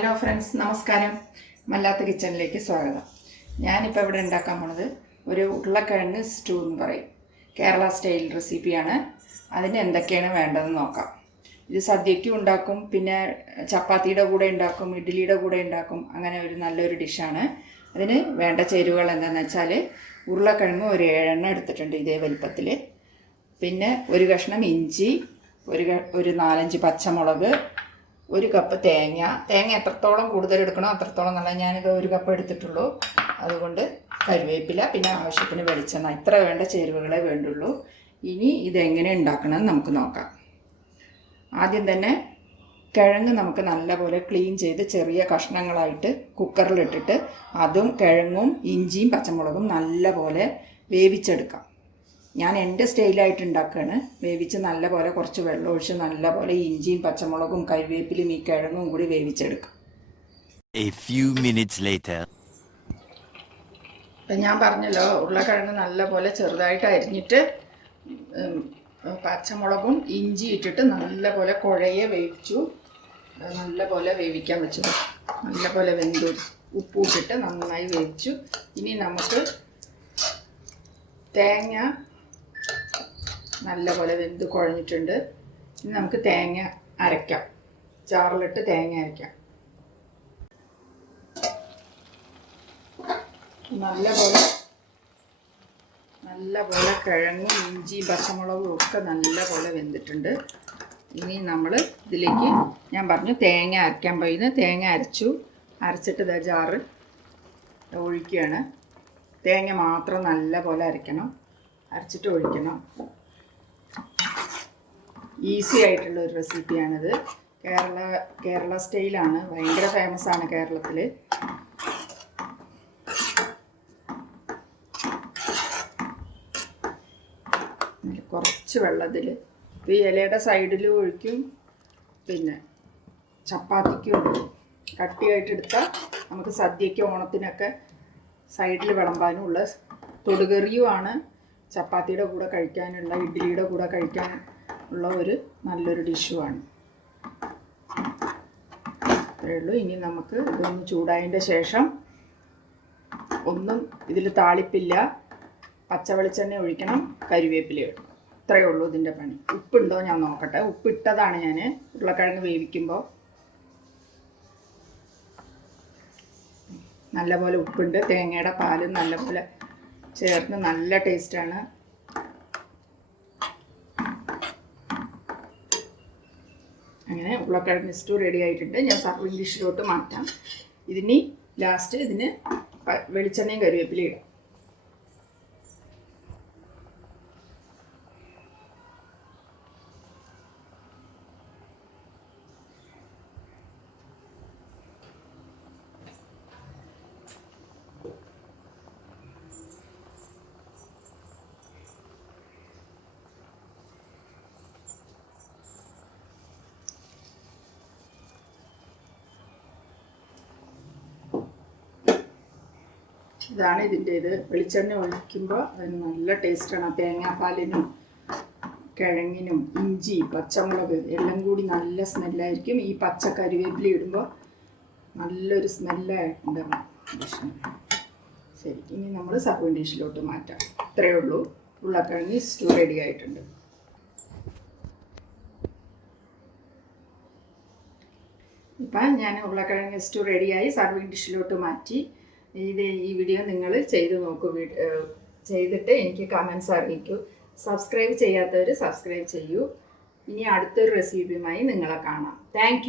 Hello friends, നമസ്കാരം. മല്ലാത്ത കിച്ചണിലേക്ക് സ്വാഗതം. ഞാനിപ്പോൾ ഇവിടെ ഉണ്ടാക്കാൻ പോണത് ഒരു ഉരുളക്കിഴങ്ങ് സ്റ്റൂ എന്ന് പറയും. കേരള സ്റ്റൈൽ റെസിപ്പിയാണ്. അതിന് എന്തൊക്കെയാണ് വേണ്ടതെന്ന് നോക്കാം. ഇത് സദ്യയ്ക്കും ഉണ്ടാക്കും, പിന്നെ ചപ്പാത്തിയുടെ കൂടെ ഉണ്ടാക്കും, ഇഡ്ഡലിയുടെ കൂടെ ഉണ്ടാക്കും. അങ്ങനെ ഒരു നല്ലൊരു ഡിഷാണ്. അതിന് വേണ്ട ചേരുവകൾ എന്താണെന്ന് വെച്ചാൽ ഉരുളക്കിഴങ്ങ് ഒരു 7 എടുത്തിട്ടുണ്ട് ഇതേ വലിപ്പത്തിൽ. പിന്നെ ഒരു കഷ്ണം ഇഞ്ചി, ഒരു 4-5 പച്ചമുളക്, 1 കപ്പ് തേങ്ങ എത്രത്തോളം കൂടുതൽ എടുക്കണോ അത്രത്തോളം നല്ല. ഞാനിത് 1 കപ്പ് എടുത്തിട്ടുള്ളൂ. അതുകൊണ്ട് കറിവേപ്പില, പിന്നെ ആവശ്യത്തിന് വെളിച്ചെണ്ണ. ഇത്ര വേണ്ട ചേരുവകളെ വേണ്ടുള്ളൂ. ഇനി ഇതെങ്ങനെ ഉണ്ടാക്കണമെന്ന് നമുക്ക് നോക്കാം. ആദ്യം തന്നെ കിഴങ്ങ് നമുക്ക് നല്ലപോലെ ക്ലീൻ ചെയ്ത് ചെറിയ കഷ്ണങ്ങളായിട്ട് കുക്കറിലിട്ടിട്ട് അതും കിഴങ്ങും ഇഞ്ചിയും പച്ചമുളകും നല്ലപോലെ വേവിച്ചെടുക്കാം. ഞാൻ എൻ്റെ സ്റ്റൈലായിട്ട് ഉണ്ടാക്കുകയാണ്. വേവിച്ച് നല്ലപോലെ കുറച്ച് വെള്ളം ഒഴിച്ച് നല്ലപോലെ ഇഞ്ചിയും പച്ചമുളകും കറിവേപ്പിലും ഈ കിഴങ്ങും കൂടി വേവിച്ചെടുക്കാം. ഇപ്പം ഞാൻ പറഞ്ഞല്ലോ, ഉരുളക്കിഴങ്ങ് നല്ലപോലെ ചെറുതായിട്ട് അരിഞ്ഞിട്ട് പച്ചമുളകും ഇഞ്ചി ഇട്ടിട്ട് നല്ലപോലെ കുഴയെ വേവിച്ചു. നല്ലപോലെ വേവിക്കാൻ വെച്ചത് നല്ലപോലെ വെന്തു. ഉപ്പിട്ടിട്ട് നന്നായി വേവിച്ചു. ഇനി നമുക്ക് തേങ്ങ നല്ലപോലെ വെന്ത് കുഴഞ്ഞിട്ടുണ്ട്. ഇനി നമുക്ക് തേങ്ങ അരയ്ക്കാം. ജാറിലിട്ട് തേങ്ങ അരയ്ക്കാം. നല്ലപോലെ കിഴങ്ങും ഇഞ്ചിയും പച്ചമുളകും ഒക്കെ നല്ലപോലെ വെന്തിട്ടുണ്ട്. ഇനി നമ്മൾ ഇതിലേക്ക് ഞാൻ പറഞ്ഞു തേങ്ങ അരയ്ക്കാൻ പോയിന്ന്. തേങ്ങ അരച്ചിട്ട് ഇതാ ജാറ് ഒഴിക്കുകയാണ്. തേങ്ങ മാത്രം നല്ലപോലെ അരയ്ക്കണം. അരച്ചിട്ട് ഒഴിക്കണം. ഈസി ആയിട്ടുള്ള ഒരു റെസിപ്പിയാണിത്. കേരള സ്റ്റൈലാണ്. ഭയങ്കര ഫേമസ് ആണ് കേരളത്തിൽ. കുറച്ച് വെള്ളത്തിൽ ഈ ഇലയുടെ സൈഡിലും ഒഴിക്കും, പിന്നെ ചപ്പാത്തിക്കും കട്ടിയായിട്ടെടുത്താൽ നമുക്ക് സദ്യയ്ക്ക് ഓണത്തിനൊക്കെ സൈഡിൽ വിളമ്പാനും ഉള്ള തൊടുകറിയുമാണ്. ചപ്പാത്തിയുടെ കൂടെ കഴിക്കാനുള്ള, ഇഡ്ഡലിയുടെ കൂടെ കഴിക്കാനുള്ള ഒരു നല്ലൊരു ഡിഷുമാണ്. അത്രയേ ഉള്ളൂ. ഇനി നമുക്ക് ഇതൊന്ന് ചൂടായതിൻ്റെ ശേഷം, ഒന്നും ഇതിൽ താളിപ്പില്ല, പച്ച വെളിച്ചെണ്ണ ഒഴിക്കണം, കരിവേപ്പില ഇടണം. ഇത്രയേ ഉള്ളൂ ഇതിൻ്റെ പണി. ഉപ്പുണ്ടോ ഞാൻ നോക്കട്ടെ. ഉപ്പിട്ടതാണ് ഞാൻ ഉരുളക്കിഴങ്ങ് വേവിക്കുമ്പോൾ. നല്ലപോലെ ഉപ്പുണ്ട്. തേങ്ങയുടെ പാലും നല്ലപോലെ ചേർന്ന് നല്ല ടേസ്റ്റാണ്. അങ്ങനെ ഉരുളക്കിഴങ്ങ് സ്റ്റൂ റെഡി ആയിട്ടുണ്ട്. ഞാൻ സർവിങ് ഡിഷിലോട്ട് മാറ്റാം. ഇതിന് ലാസ്റ്റ് ഇതിന് വെളിച്ചെണ്ണയും കറിവേപ്പിലയും ഇടാം. ഇതാണ് ഇതിൻ്റെ ഇത്. വെളിച്ചെണ്ണ ഒഴിക്കുമ്പോൾ അതിന് നല്ല ടേസ്റ്റാണ്. തേങ്ങാപ്പാലിനും കിഴങ്ങിനും ഇഞ്ചി പച്ചമുളക് എല്ലാം കൂടി നല്ല സ്മെല്ലായിരിക്കും. ഈ പച്ച കറിവേപ്പില ഇടുമ്പോൾ നല്ലൊരു സ്മെല്ലുണ്ടാവും ഡിഷിന്. ശരി, ഇനി നമ്മൾ സർവിങ് ഡിഷിലോട്ട് മാറ്റാം. ഇത്രയേ ഉള്ളൂ. ഉരുളക്കിഴങ്ങ് സ്റ്റൂ റെഡി ആയിട്ടുണ്ട്. ഇപ്പം ഞാൻ ഉരുളക്കിഴങ്ങ് സ്റ്റൂ റെഡിയായി സർവിങ് ഡിഷിലോട്ട് മാറ്റി. ഈ വീഡിയോ നിങ്ങൾ ചെയ്ത് നോക്കൂ. ചെയ്തിട്ട് എനിക്ക് കമൻസ് അറിയിക്കൂ. സബ്സ്ക്രൈബ് ചെയ്യാത്തവർ സബ്സ്ക്രൈബ് ചെയ്യൂ. ഇനി അടുത്തൊരു റെസിപ്പിയുമായി നിങ്ങളെ കാണാം. താങ്ക്